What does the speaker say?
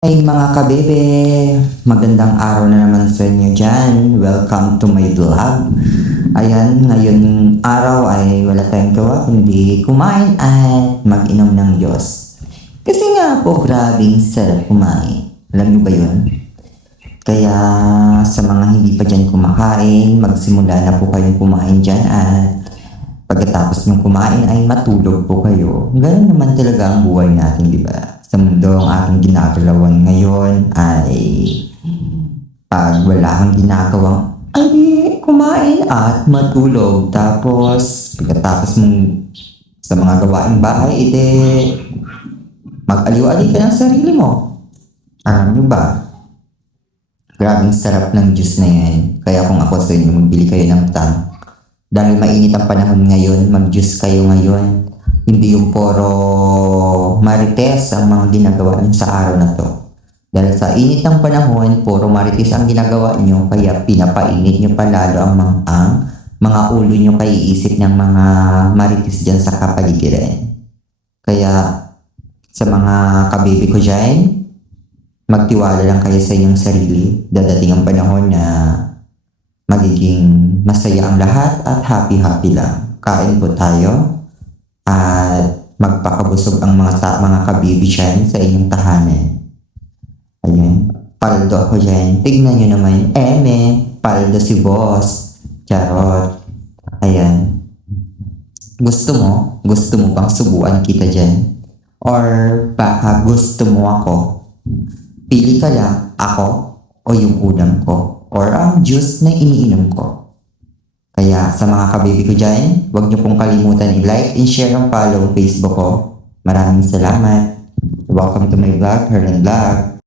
Ay mga kabebe, magandang araw na naman sa inyo dyan. Welcome to my vlog. Ayan, ngayon araw ay wala tayong gawa kundi kumain at mag-inom ng Diyos. Kasi nga po, grabing sarap kumain. Alam niyo ba yun? Kaya sa mga hindi pa dyan kumakain, magsimula na po kayong kumain dyan at pagkatapos ng kumain ay matulog po kayo. Ganun naman talaga ang buhay natin, di ba? Sa mundo ang ating ginagalawan ngayon ay pag wala kang ginagawang ay kumain at matulog. Tapos pagkatapos mong sa mga gawaing bahay, mag-aliw-aliw ka ng sarili mo. Alam nyo ba? Grabing sarap ng juice na yan. Kaya kung ako sa inyo, magbili kayo ng tank. Dahil mainit ang panahon ngayon, mag-juice kayo ngayon. Hindi yung puro marites ang mga ginagawa nyo sa araw na to. Dahil sa init ng panahon, puro marites ang ginagawa nyo, kaya pinapainit nyo pa lalo ang mga ulo nyo kay iisip ng mga marites dyan sa kapaligiran. Kaya sa mga kabibi ko dyan, magtiwala lang kayo sa inyong sarili. Dadating ang panahon na magiging masaya ang lahat at happy-happy lang. Kain po tayo at magpakabusog ang mga kabibi dyan sa inyong tahanan. Ayan, paldo ako dyan. Tignan nyo naman, paldo si boss. Charot. Ayan. Gusto mo bang subuan kita dyan? Or baka gusto mo ako? Pili ka lang, ako o yung ulam ko or ang juice na iniinom ko. Kaya sa mga kabibi ko dyan, huwag niyo pong kalimutan i-like and share ang follow Facebook ko. Maraming salamat. Welcome to my vlog, Hernan Vlog.